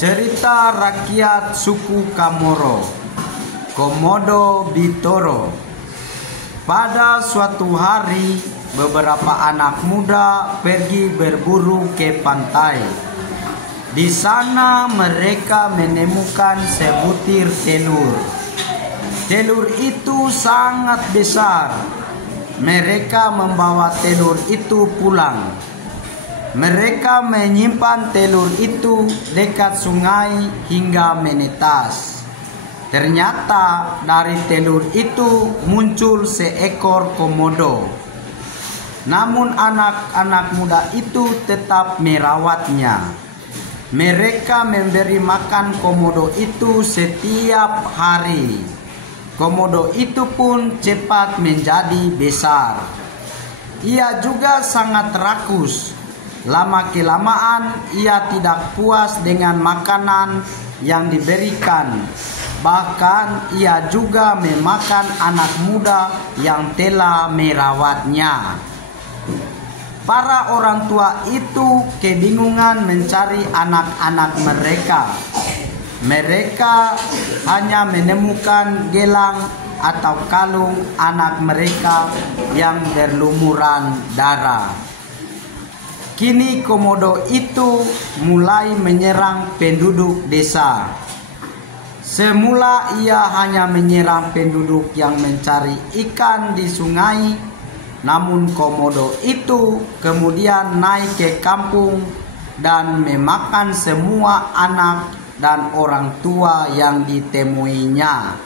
Cerita rakyat suku Kamoro, Komodo Bitoro. Pada suatu hari, beberapa anak muda pergi berburu ke pantai. Di sana mereka menemukan sebutir telur. Telur itu sangat besar. Mereka membawa telur itu pulang. Mereka menyimpan telur itu dekat sungai hingga menetas. Ternyata dari telur itu muncul seekor komodo. Namun anak-anak muda itu tetap merawatnya. Mereka memberi makan komodo itu setiap hari. Komodo itu pun cepat menjadi besar. Ia juga sangat rakus. Lama-kelamaan ia tidak puas dengan makanan yang diberikan. Bahkan ia juga memakan anak muda yang telah merawatnya. Para orang tua itu kebingungan mencari anak-anak mereka. Mereka hanya menemukan gelang atau kalung anak mereka yang berlumuran darah. Kini komodo itu mulai menyerang penduduk desa. Semula ia hanya menyerang penduduk yang mencari ikan di sungai. Namun komodo itu kemudian naik ke kampung dan memakan semua anak dan orang tua yang ditemuinya.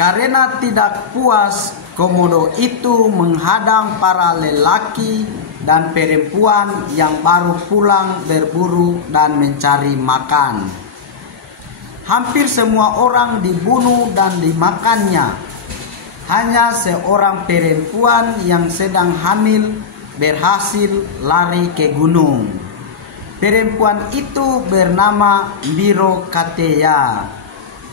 Karena tidak puas, komodo itu menghadang para lelaki dan perempuan yang baru pulang berburu dan mencari makan. Hampir semua orang dibunuh dan dimakannya. Hanya seorang perempuan yang sedang hamil berhasil lari ke gunung. Perempuan itu bernama Biro Kateya.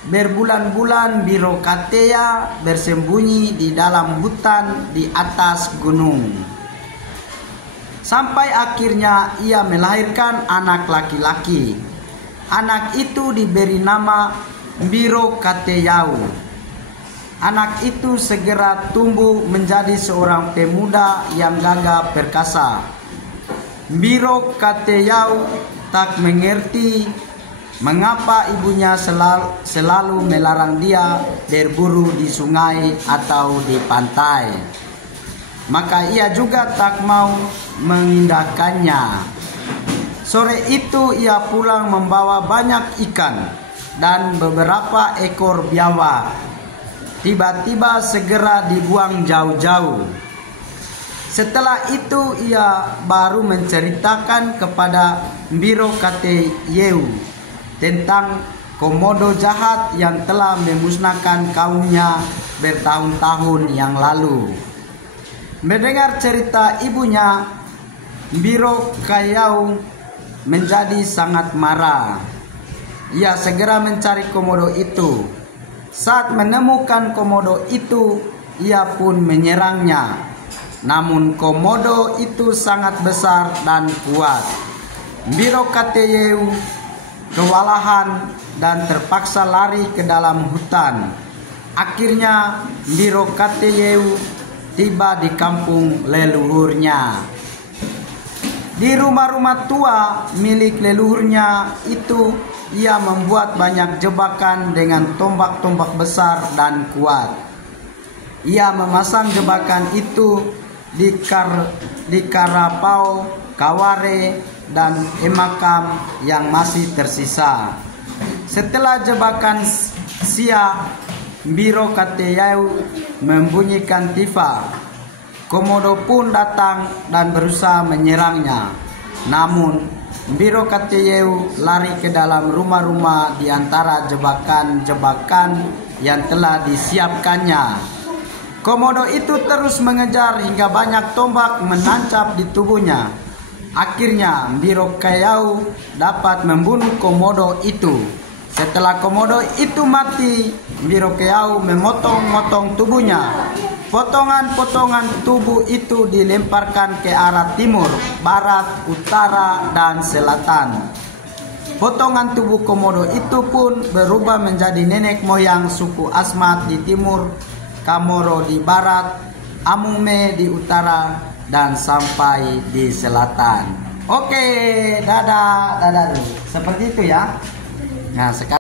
Berbulan-bulan Biro Kateya bersembunyi di dalam hutan di atas gunung. Sampai akhirnya ia melahirkan anak laki-laki. Anak itu diberi nama Biro Kateyau. Anak itu segera tumbuh menjadi seorang pemuda yang gagah perkasa. Biro Kateyau tak mengerti mengapa ibunya selalu melarang dia berburu di sungai atau di pantai. Maka ia juga tak mau mengindahkannya. Sore itu ia pulang membawa banyak ikan dan beberapa ekor biawak. Tiba-tiba segera dibuang jauh-jauh. Setelah itu ia baru menceritakan kepada Biro Kateyeu tentang komodo jahat yang telah memusnahkan kaumnya bertahun-tahun yang lalu. Mendengar cerita ibunya, Biro Kateyau menjadi sangat marah. Ia segera mencari komodo itu. Saat menemukan komodo itu, ia pun menyerangnya. Namun komodo itu sangat besar dan kuat. Biro Kateyau kewalahan dan terpaksa lari ke dalam hutan. Akhirnya Biro Kateyau tiba di kampung leluhurnya. Di rumah-rumah tua milik leluhurnya itu, ia membuat banyak jebakan dengan tombak-tombak besar dan kuat. Ia memasang jebakan itu di karapau, kaware, dan emakam yang masih tersisa. Setelah jebakan siap, Biro Kateyau membunyikan tifa. Komodo pun datang dan berusaha menyerangnya. Namun Biro Kateyau lari ke dalam rumah-rumah di antara jebakan-jebakan yang telah disiapkannya. Komodo itu terus mengejar hingga banyak tombak menancap di tubuhnya. Akhirnya Biro Kateyau dapat membunuh komodo itu. Setelah komodo itu mati, Biro Kateyau memotong-motong tubuhnya. Potongan-potongan tubuh itu dilemparkan ke arah timur, barat, utara, dan selatan. Potongan tubuh Komodo itu pun berubah menjadi nenek moyang suku Asmat di timur, Kamoro di barat, Amume di utara, dan sampai di selatan. Oke, dadah dulu. Seperti itu ya. Nah, sekarang